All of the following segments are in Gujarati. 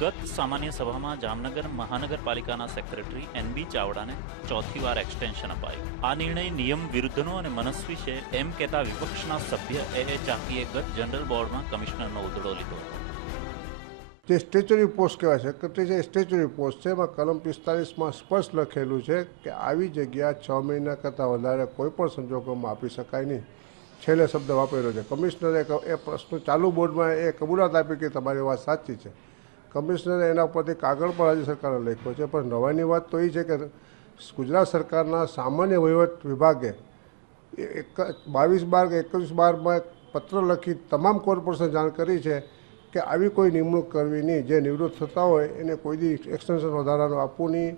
ગત સામાન્ય સભામાં જામનગર મહાનગરપાલિકાના સેક્રેટરી એનબી ચાવડાને ચોથી વાર એક્સટેન્શન અપાયું આ નિર્ણય નિયમ વિરુદ્ધનો અને મનસ્વી છે એમ કહેતા વિપક્ષના સભ્ય એ. એ. ચાકીએ ગત જનરલ બોર્ડમાં કમિશનરનો ઉધડો લીધો. જે સ્ટેચ્યુરી પોસ્ટ કહેવાય છે, કે જે સ્ટેચ્યુરી પોસ્ટ છે, એમાં કલમ પિસ્તાલીસમાં સ્પષ્ટ લખેલું છે કે આવી જગ્યા છ મહિના કરતાં વધારે કોઈ પણ સંજોગોમાં આપી શકાય નહીં. છેલ્લે શબ્દ વાપરેલો છે. કમિશનરે એ પ્રશ્ન ચાલુ બોર્ડમાં એ કબૂલાત આપી કે તમારી વાત સાચી છે. કમિશનરે એના ઉપરથી કાગળ પણ રાજ્ય સરકારે લખ્યો છે. પણ નવાઈની વાત તો એ છે કે ગુજરાત સરકારના સામાન્ય વહીવટ વિભાગે એક બાવીસ બાર કે એકવીસ બારમાં પત્ર લખી તમામ કોર્પોરેશન જાણ કરી છે કે આવી કોઈ નિમણૂક કરવી નહીં. જે નિવૃત્ત થતા હોય એને કોઈ દી એક્સટેન્શન વધારાનું આપવું નહીં.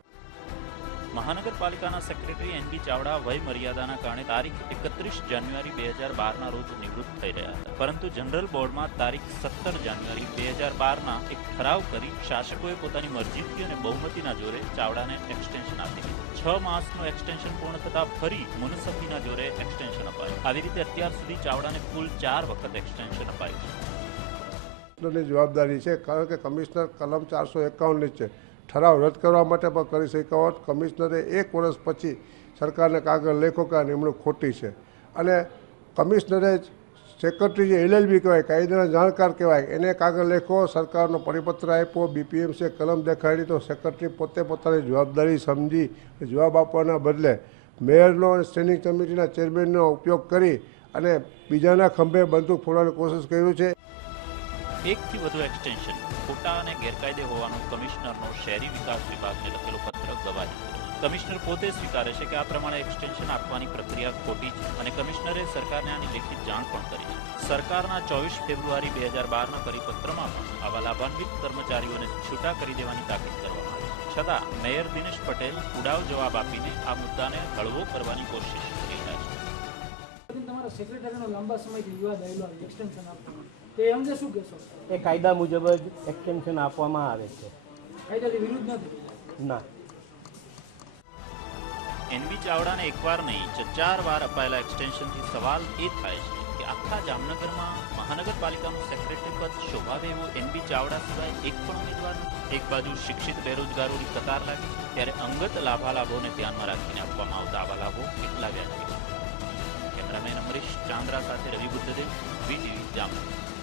મહાનગરપાલિકાના સેક્રેટરી એનબી ચાવડા વય મર્યાદાના કારણે તારીખ એકત્રીસ જાન્યુઆરી બે હજાર બારના રોજ નિવૃત્ત થઈ રહ્યા હતા. પરંતુ જનરલ બોર્ડમાં તારીખ સત્તર જાન્યુઆરી બે હજાર બારના એક ઠરાવ કરી શાસકોએ પોતાની મરજીથી અને બહુમતીના જોરે ચાવડાને એક્સટેન્શન આપી દીધું. છ માસનું એક્સટેન્શન પૂર્ણ થતાં ફરી મુનસફીના જોરે એક્સટેન્શન અપાયું. આવી રીતે અત્યાર સુધી ચાવડાને કુલ ચાર વખત એક્સટેન્શન અપાયું જવાબદારી છે, કારણ કે કમિશનર કલમ ચારસો એકાવનની છે. ઠરાવ રદ કરવા માટે પણ કરી શક્યા હોત. કમિશનરે એક વર્ષ પછી સરકારને કાગળ લેખો કે નિમણૂક ખોટી છે. અને કમિશનરે સેક્રેટરી જે એલએલબી કહેવાય, કાયદાના જાણકાર કહેવાય, એને કાગળ લેખો સરકારનો પરિપત્ર આપ્યો બીપીએમસીએ કલમ દેખાડી તો સેક્રેટરી પોતે પોતાની જવાબદારી સમજી જવાબ આપવાના બદલે મેયરનો અને સ્ટેન્ડિંગ કમિટીના ચેરમેનનો ઉપયોગ કરી અને બીજાના ખંભે બંદૂક ફોડવાની કોશિશ કર્યું છે. એકથી વધુ એક્સટેન્શન ખોટા અને ગેરકાયદે હોવાનો કમિશનરનો શહેરી વિકાસ વિભાગને લખેલો પત્ર ગવાહી. કમિશનર પોતે સ્વીકારે છે કે આ પ્રમાણે એક્સટેન્શન આપવાની પ્રક્રિયા ખોટી છે અને કમિશનરે સરકારને આની લેખિત જાણ પણ કરી છે. સરકારના ચોવીસ ફેબ્રુઆરી બે હજાર બારના પરિપત્રમાં પણ આવા લાભાન્વિત કર્મચારીઓને છૂટા કરી દેવાની તાકીદ કરવામાં આવી છતાં, મેયર દિનેશ પટેલ ઉડાવ જવાબ આપીને આ મુદ્દાને હળવો કરવાની કોશિશ કરી રહ્યા છે. તમારા સેક્રેટરીનો લાંબા સમયથી વિવાદ આવેલો એક્સટેન્શન આપવાનો. તો અંગે શું કહેશો? એ કાયદા મુજબ જ એક્સટેન્શન આપવામાં આવે છે. કાયદાની વિરુદ્ધ નથી? ના. એનવી ચાવડાને એકવાર નહીં ચાર વાર અપાયેલા એક્સટેન્શનથી સવાલ એ થાય છે કે આખા જામનગરમાં મહાનગરપાલિકાનું સેક્રેટરી પદ શોભાવે એવો એનબી ચાવડા સિવાય એક પણ ઉમેદવાર નથી. એક બાજુ શિક્ષિત બેરોજગારોની કતાર લાગી ત્યારે અંગત લાભાલાભોને ધ્યાનમાં રાખીને આપવામાં આવતા આવા લાભો કેટલા વ્યાજબી છે? કેમેરામેન અમરીશ ચાંદ્રા સાથે રવિ બુદ્ધદેવ વીટીવી જામનગર.